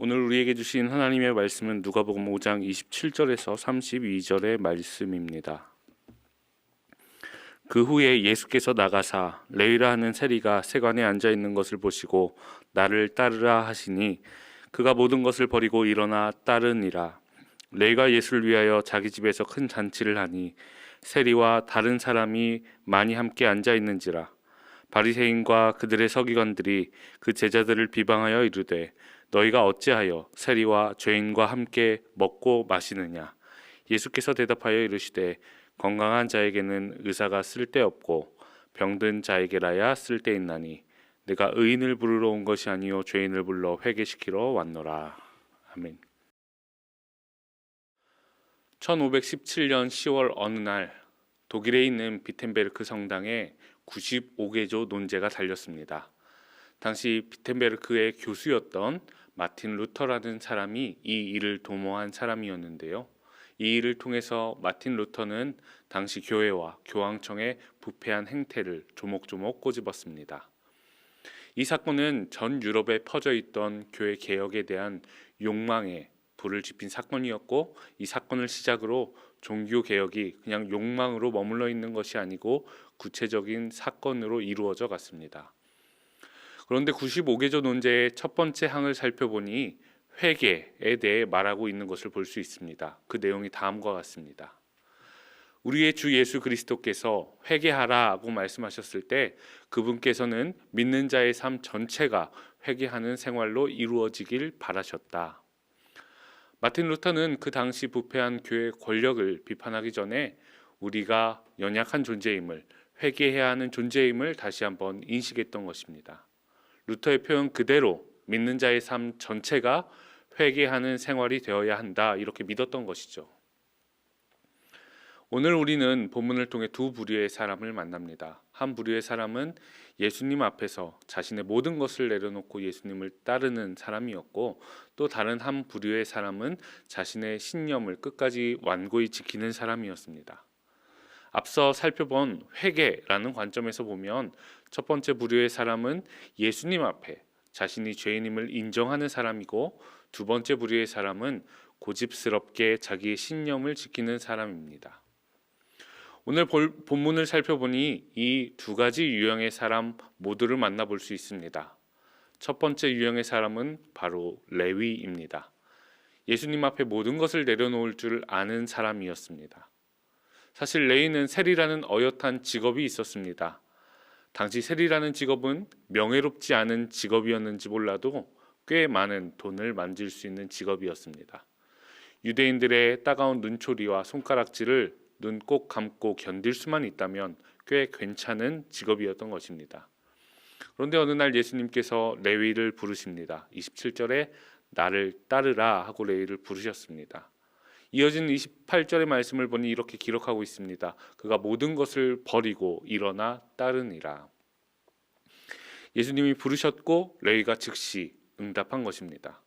오늘 우리에게 주신 하나님의 말씀은 누가복음 5장 27절에서 32절의 말씀입니다. 그 후에 예수께서 나가사 레위라 하는 세리가 세관에 앉아 있는 것을 보시고 나를 따르라 하시니 그가 모든 것을 버리고 일어나 따르니라. 레위가 예수를 위하여 자기 집에서 큰 잔치를 하니 세리와 다른 사람이 많이 함께 앉아 있는지라. 바리새인과 그들의 서기관들이 그 제자들을 비방하여 이르되 너희가 어찌하여 세리와 죄인과 함께 먹고 마시느냐. 예수께서 대답하여 이르시되 건강한 자에게는 의사가 쓸데없고 병든 자에게라야 쓸데있나니 내가 의인을 부르러 온 것이 아니요 죄인을 불러 회개시키러 왔노라. 아멘. 1517년 10월 어느 날 독일에 있는 비텐베르크 성당에 95개조 논제가 달렸습니다. 당시 비텐베르크의 교수였던 마틴 루터라는 사람이 이 일을 도모한 사람이었는데요. 이 일을 통해서 마틴 루터는 당시 교회와 교황청의 부패한 행태를 조목조목 꼬집었습니다. 이 사건은 전 유럽에 퍼져 있던 교회 개혁에 대한 욕망에 불을 지핀 사건이었고, 이 사건을 시작으로 종교 개혁이 그냥 욕망으로 머물러 있는 것이 아니고 구체적인 사건으로 이루어져 갔습니다. 그런데 95개조 논제의 첫 번째 항을 살펴보니 회개에 대해 말하고 있는 것을 볼 수 있습니다. 그 내용이 다음과 같습니다. 우리의 주 예수 그리스도께서 회개하라고 말씀하셨을 때 그분께서는 믿는 자의 삶 전체가 회개하는 생활로 이루어지길 바라셨다. 마틴 루터는 그 당시 부패한 교회 권력을 비판하기 전에 우리가 연약한 존재임을, 회개해야 하는 존재임을 다시 한번 인식했던 것입니다. 루터의 표현 그대로 믿는 자의 삶 전체가 회개하는 생활이 되어야 한다, 이렇게 믿었던 것이죠. 오늘 우리는 본문을 통해 두 부류의 사람을 만납니다. 한 부류의 사람은 예수님 앞에서 자신의 모든 것을 내려놓고 예수님을 따르는 사람이었고, 또 다른 한 부류의 사람은 자신의 신념을 끝까지 완고히 지키는 사람이었습니다. 앞서 살펴본 회개라는 관점에서 보면 첫 번째 부류의 사람은 예수님 앞에 자신이 죄인임을 인정하는 사람이고, 두 번째 부류의 사람은 고집스럽게 자기의 신념을 지키는 사람입니다. 오늘 본문을 살펴보니 이 두 가지 유형의 사람 모두를 만나볼 수 있습니다. 첫 번째 유형의 사람은 바로 레위입니다. 예수님 앞에 모든 것을 내려놓을 줄 아는 사람이었습니다. 사실 레위는 세리라는 어엿한 직업이 있었습니다. 당시 세리라는 직업은 명예롭지 않은 직업이었는지 몰라도 꽤 많은 돈을 만질 수 있는 직업이었습니다. 유대인들의 따가운 눈초리와 손가락질을 눈 꼭 감고 견딜 수만 있다면 꽤 괜찮은 직업이었던 것입니다. 그런데 어느 날 예수님께서 레위를 부르십니다. 27절에 나를 따르라 하고 레위를 부르셨습니다. 이어지는 28절의 말씀을 보니 이렇게 기록하고 있습니다. 그가 모든 것을 버리고 일어나 따르니라. 예수님이 부르셨고 레위가 즉시 응답한 것입니다.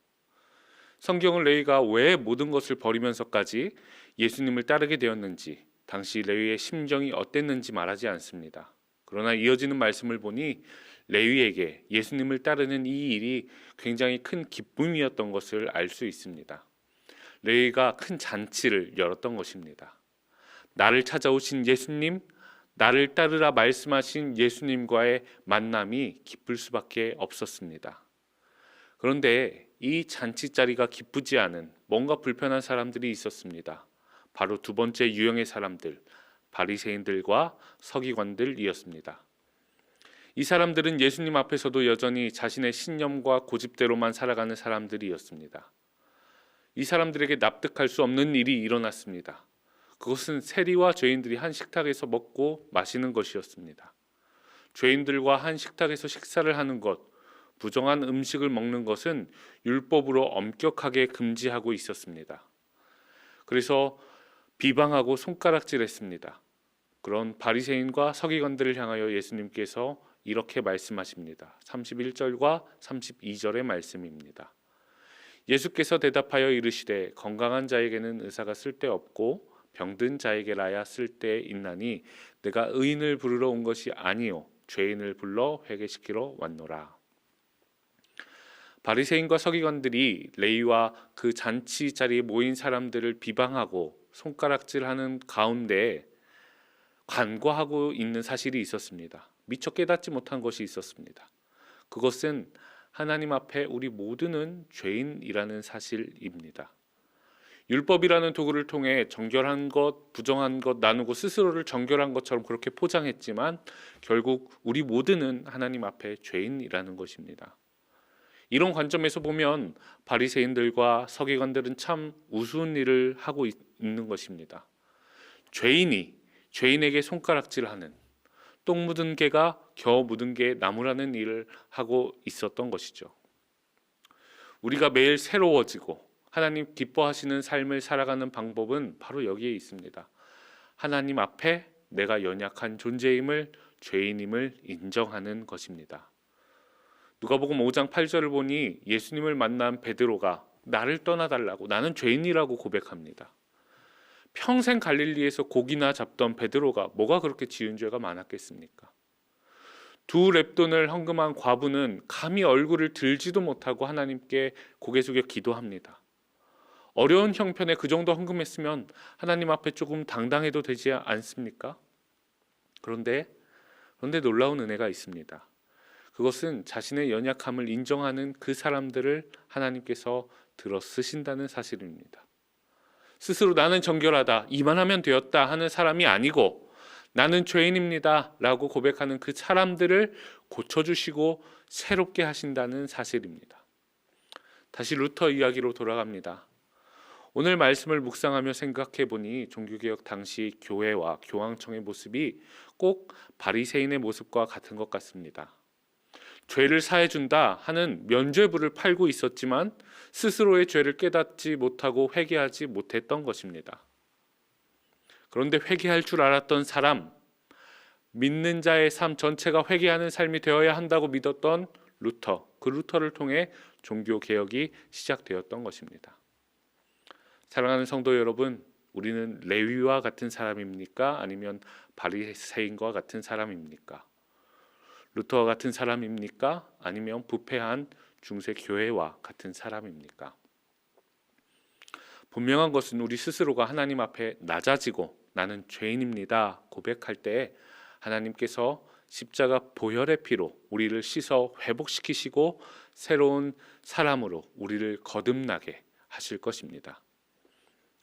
성경은 레위가 왜 모든 것을 버리면서까지 예수님을 따르게 되었는지, 당시 레위의 심정이 어땠는지 말하지 않습니다. 그러나 이어지는 말씀을 보니 레위에게 예수님을 따르는 이 일이 굉장히 큰 기쁨이었던 것을 알 수 있습니다. 레위가 큰 잔치를 열었던 것입니다. 나를 찾아오신 예수님, 나를 따르라 말씀하신 예수님과의 만남이 기쁠 수밖에 없었습니다. 그런데 이 잔치 자리가 기쁘지 않은 뭔가 불편한 사람들이 있었습니다. 바로 두 번째 유형의 사람들, 바리새인들과 서기관들이었습니다. 이 사람들은 예수님 앞에서도 여전히 자신의 신념과 고집대로만 살아가는 사람들이었습니다. 이 사람들에게 납득할 수 없는 일이 일어났습니다. 그것은 세리와 죄인들이 한 식탁에서 먹고 마시는 것이었습니다. 죄인들과 한 식탁에서 식사를 하는 것, 부정한 음식을 먹는 것은 율법으로 엄격하게 금지하고 있었습니다. 그래서 비방하고 손가락질했습니다. 그런 바리새인과 서기관들을 향하여 예수님께서 이렇게 말씀하십니다. 31절과 32절의 말씀입니다. 예수께서 대답하여 이르시되 건강한 자에게는 의사가 쓸데없고 병든 자에게라야 쓸데있나니 내가 의인을 부르러 온 것이 아니요 죄인을 불러 회개시키러 왔노라. 바리새인과 서기관들이 레위와 그 잔치 자리에 모인 사람들을 비방하고 손가락질하는 가운데 간과하고 있는 사실이 있었습니다. 미처 깨닫지 못한 것이 있었습니다. 그것은 하나님 앞에 우리 모두는 죄인이라는 사실입니다. 율법이라는 도구를 통해 정결한 것, 부정한 것 나누고 스스로를 정결한 것처럼 그렇게 포장했지만 결국 우리 모두는 하나님 앞에 죄인이라는 것입니다. 이런 관점에서 보면 바리새인들과 서기관들은 참 우스운 일을 하고 있는 것입니다. 죄인이 죄인에게 손가락질하는, 똥 묻은 개가 겨 묻은 개 나무라는 일을 하고 있었던 것이죠. 우리가 매일 새로워지고 하나님 기뻐하시는 삶을 살아가는 방법은 바로 여기에 있습니다. 하나님 앞에 내가 연약한 존재임을, 죄인임을 인정하는 것입니다. 누가복음 5장 8절을 보니 예수님을 만난 베드로가 나를 떠나달라고, 나는 죄인이라고 고백합니다. 평생 갈릴리에서 고기나 잡던 베드로가 뭐가 그렇게 지은 죄가 많았겠습니까? 두 렙돈을 헌금한 과부는 감히 얼굴을 들지도 못하고 하나님께 고개 숙여 기도합니다. 어려운 형편에 그 정도 헌금했으면 하나님 앞에 조금 당당해도 되지 않습니까? 그런데 놀라운 은혜가 있습니다. 그것은 자신의 연약함을 인정하는 그 사람들을 하나님께서 들어 쓰신다는 사실입니다. 스스로 나는 정결하다, 이만하면 되었다 하는 사람이 아니고 나는 죄인입니다 라고 고백하는 그 사람들을 고쳐주시고 새롭게 하신다는 사실입니다. 다시 루터 이야기로 돌아갑니다. 오늘 말씀을 묵상하며 생각해 보니 종교개혁 당시 교회와 교황청의 모습이 꼭 바리새인의 모습과 같은 것 같습니다. 죄를 사해준다 하는 면죄부를 팔고 있었지만 스스로의 죄를 깨닫지 못하고 회개하지 못했던 것입니다. 그런데 회개할 줄 알았던 사람, 믿는 자의 삶 전체가 회개하는 삶이 되어야 한다고 믿었던 루터, 그 루터를 통해 종교개혁이 시작되었던 것입니다. 사랑하는 성도 여러분, 우리는 레위와 같은 사람입니까? 아니면 바리새인과 같은 사람입니까? 루터와 같은 사람입니까? 아니면 부패한 중세 교회와 같은 사람입니까? 분명한 것은 우리 스스로가 하나님 앞에 낮아지고 나는 죄인입니다 고백할 때 하나님께서 십자가 보혈의 피로 우리를 씻어 회복시키시고 새로운 사람으로 우리를 거듭나게 하실 것입니다.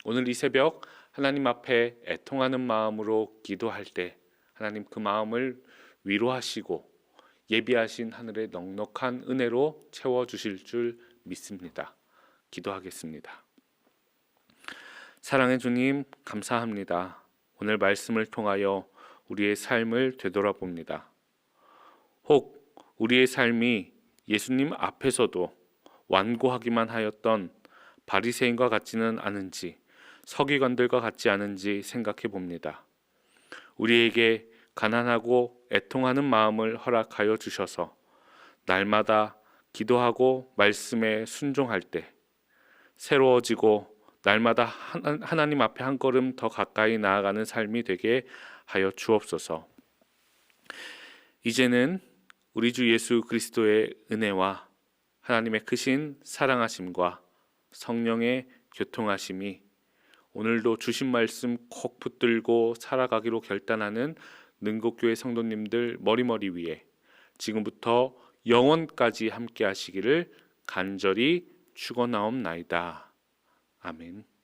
오늘 이 새벽 하나님 앞에 애통하는 마음으로 기도할 때 하나님 그 마음을 위로하시고 예비하신 하늘의 넉넉한 은혜로 채워주실 줄 믿습니다. 기도하겠습니다. 사랑의 주님, 감사합니다. 오늘 말씀을 통하여 우리의 삶을 되돌아봅니다. 혹 우리의 삶이 예수님 앞에서도 완고하기만 하였던 바리새인과 같지는 않은지, 서기관들과 같지 않은지 생각해 봅니다. 우리에게 가난하고 애통하는 마음을 허락하여 주셔서 날마다 기도하고 말씀에 순종할 때 새로워지고 날마다 하나님 앞에 한 걸음 더 가까이 나아가는 삶이 되게 하여 주옵소서. 이제는 우리 주 예수 그리스도의 은혜와 하나님의 크신 사랑하심과 성령의 교통하심이 오늘도 주신 말씀 콕 붙들고 살아가기로 결단하는 능곡교회 성도님들 머리머리 위에 지금부터 영원까지 함께 하시기를 간절히 축원하옵나이다. 아멘.